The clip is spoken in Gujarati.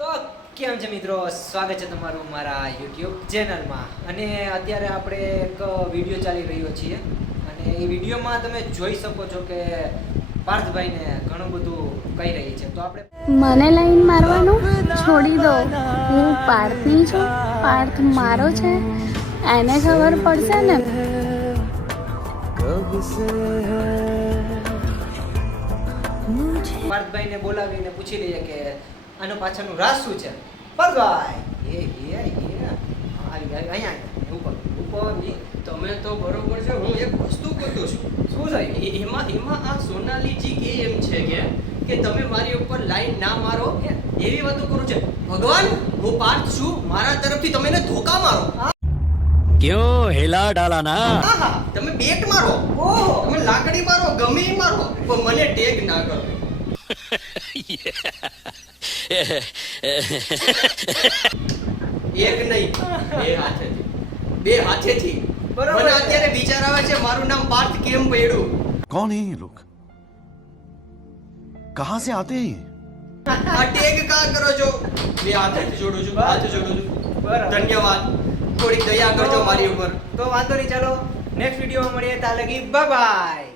તો કેમ છે મિત્રો, સ્વાગત છે તમારું મારા યુટ્યુબ ચેનલમાં. અને અત્યારે આપણે એક વિડીયો ચાલી રહ્યો છીએ અને એ વિડીયોમાં તમે જોઈ શકો છો કે પાર્થભાઈને ઘણું બધું કહી રહી છે. તો આપણે મને લાઈન મારવાનું છોડી દો. હું પાર્થની છું, પાર્થ મારો છે, એને ખબર પડશે ને. પાર્થભાઈને બોલાવીને પૂછી લઈએ કે આનો પાછળનું રાજ શું છે. પાર્થભાઈ અહીંયા ઉપર તમે તો બરોબર છે. હું એક વસ્તુ કહેતો છું. શું થાય? એમાં આ સોનાલીજી કે એમ છે કે તમે મારી ઉપર લાઈન ના મારો એવી વાતો કરું છે. ભગવાન, હું પાર્થ છું, મારા તરફથી તમે એને ધોકા મારો. क्यों हिला डाला ना? આહા, તમે બેટ મારો, ઓહો, તમે લાકડી મારો, ગમે ઈ મારો, પણ મને ટેગ ના કરો. એક નહીં, બે હાથેથી. બરોબર. મને અત્યારે વિચાર આવે છે મારું નામ પાર્થ કેમ પડ્યું. कौन है ये लोग कहां से आते हैं ये આ ટેગ કા કરો છો? બે હાથેથી જોડું છું, હાથ જોડું છું. બરાબર. ધન્યવાદ. થોડીક દયા કરજો મારી ઉપર. તો વાંધો નહીં, ચાલો નેક્સ્ટ વિડીયોમાં મળીએ. ત્યાં લગી બાય બાય.